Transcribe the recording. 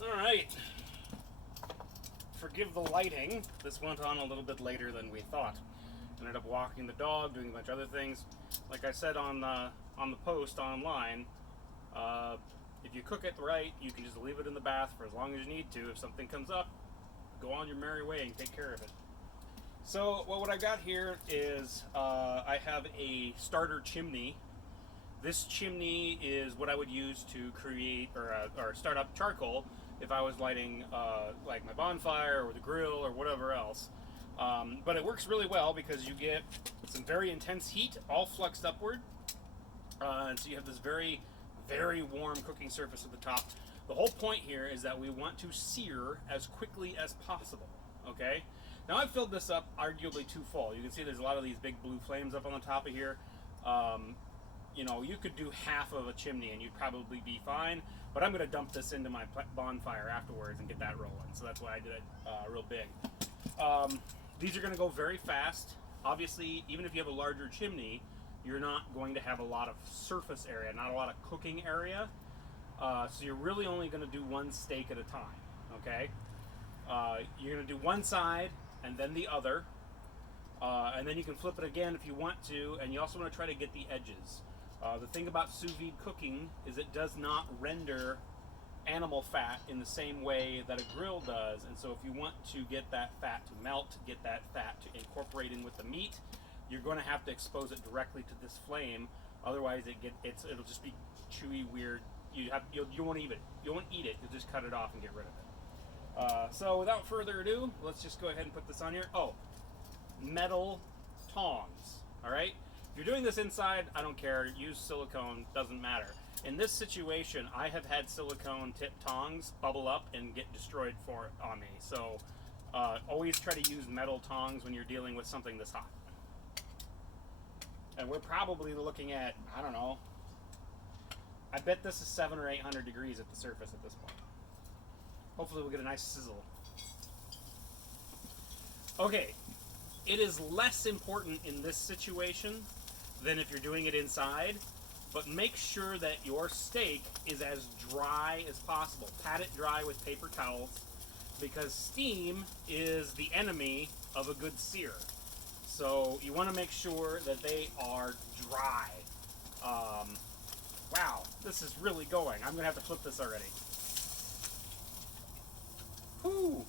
Alright. Forgive the lighting. This went on a little bit later than we thought. Ended up walking the dog, doing a bunch of other things. Like I said on the post online, if you cook it right, you can just leave it in the bath for as long as you need to. If something comes up, go on your merry way and take care of it. So, well, what I got here is I have a starter chimney. This chimney is what I would use to create or start up charcoal if I was lighting like my bonfire or the grill or whatever else. But it works really well because you get some very intense heat, all fluxed upward. And so you have this very, very warm cooking surface at the top. The whole point here is that we want to sear as quickly as possible, okay? Now I've filled this up arguably too full. You can see there's a lot of these big blue flames up on the top of here. You know, you could do half of a chimney and you'd probably be fine, but I'm going to dump this into my bonfire afterwards and get that rolling. So that's why I did it real big. These are going to go very fast. Obviously, even if you have a larger chimney, you're not going to have a lot of surface area, not a lot of cooking area. So you're really only going to do one steak at a time, okay? You're going to do one side and then the other. And then you can flip it again if you want to, and you also want to try to get the edges. The thing about sous vide cooking is it does not render animal fat in the same way that a grill does, and so if you want to get that fat to melt, get that fat to incorporate in with the meat, you're going to have to expose it directly to this flame. Otherwise, it'll just be chewy, weird. You won't eat it. You won't eat it. You'll just cut it off and get rid of it. So without further ado, let's just go ahead and put this on here. Oh, metal tongs. All right. If you're doing this inside, I don't care. Use silicone. Doesn't matter. In this situation, I have had silicone tip tongs bubble up and get destroyed on me. So always try to use metal tongs when you're dealing with something this hot. And we're probably looking at, I don't know, I bet this is 700 or 800 degrees at the surface at this point. Hopefully we'll get a nice sizzle. Okay, it is less important in this situation than if you're doing it inside. But make sure that your steak is as dry as possible. Pat it dry with paper towels because steam is the enemy of a good sear. So you want to make sure that they are dry. Wow, this is really going. I'm going to have to flip this already. Whew.